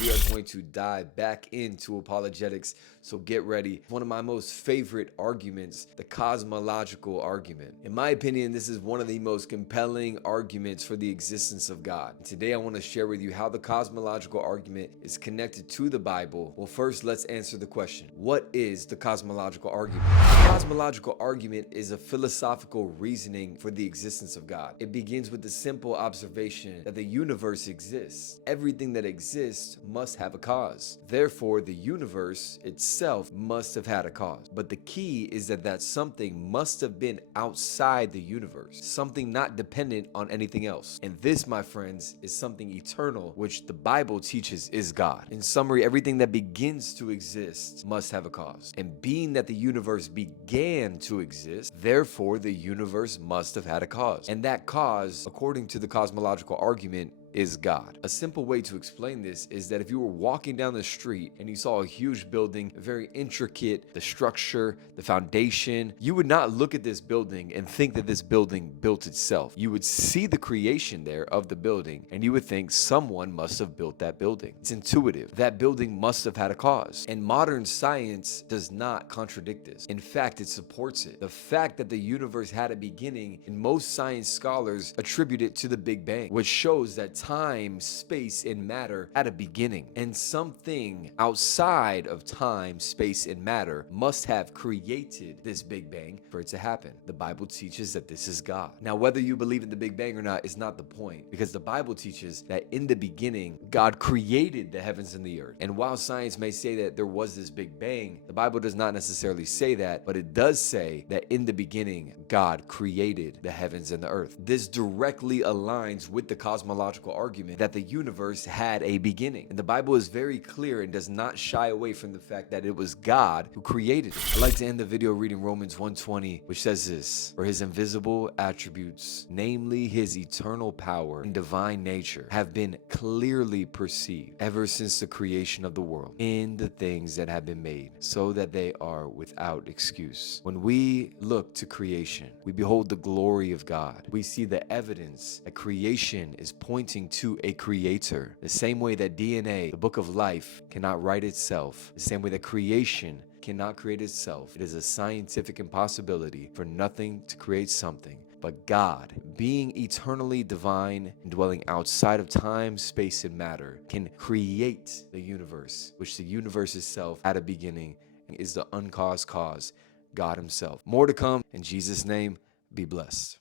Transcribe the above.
we are going to dive back into apologetics, so get ready. One of my most favorite arguments, the cosmological argument. In my opinion, this is one of the most compelling arguments for the existence of God. And today I want to share with you how the cosmological argument is connected to the Bible. Well, first, let's answer the question. What is the cosmological argument? The cosmological argument is a philosophical reasoning for the existence of God. It begins with the simple observation that the universe exists. Everything that exists must have a cause. Therefore, the universe itself must have had a cause. But the key is that something must have been outside the universe, something not dependent on anything else. And this, my friends, is something eternal, which the Bible teaches is God. In summary, everything that begins to exist must have a cause. And being that the universe began to exist, therefore the universe must have had a cause. And that cause, according to the cosmological argument, is God. A simple way to explain this is that if you were walking down the street and you saw a huge building, very intricate, the structure, the foundation, you would not look at this building and think that this building built itself. You would see the creation there of the building and you would think someone must have built that building. It's intuitive. That building must have had a cause. And modern science does not contradict this. In fact, it supports it. The fact that the universe had a beginning, and most science scholars attribute it to the Big Bang, which shows that time, space, and matter had a beginning, and something outside of time, space, and matter must have created this Big Bang for it to happen. The Bible teaches that this is God. Now, whether you believe in the Big Bang or not is not the point, because the Bible teaches that in the beginning, God created the heavens and the earth. And while science may say that there was this Big Bang, the Bible does not necessarily say that, but it does say that in the beginning, God created the heavens and the earth. This directly aligns with the cosmological argument that the universe had a beginning. And the Bible is very clear and does not shy away from the fact that it was God who created it. I'd like to end the video reading Romans 1:20, which says this: "For his invisible attributes, namely his eternal power and divine nature, have been clearly perceived ever since the creation of the world in the things that have been made, so that they are without excuse." When we look to creation, we behold the glory of God. We see the evidence that creation is pointing to a creator. The same way that DNA, the book of life, cannot write itself, the same way that creation cannot create itself, it is a scientific impossibility for nothing to create something. But God, being eternally divine and dwelling outside of time, space, and matter, can create the universe, which the universe itself had a beginning and is the uncaused cause, God himself. More to come. In Jesus' name, be blessed.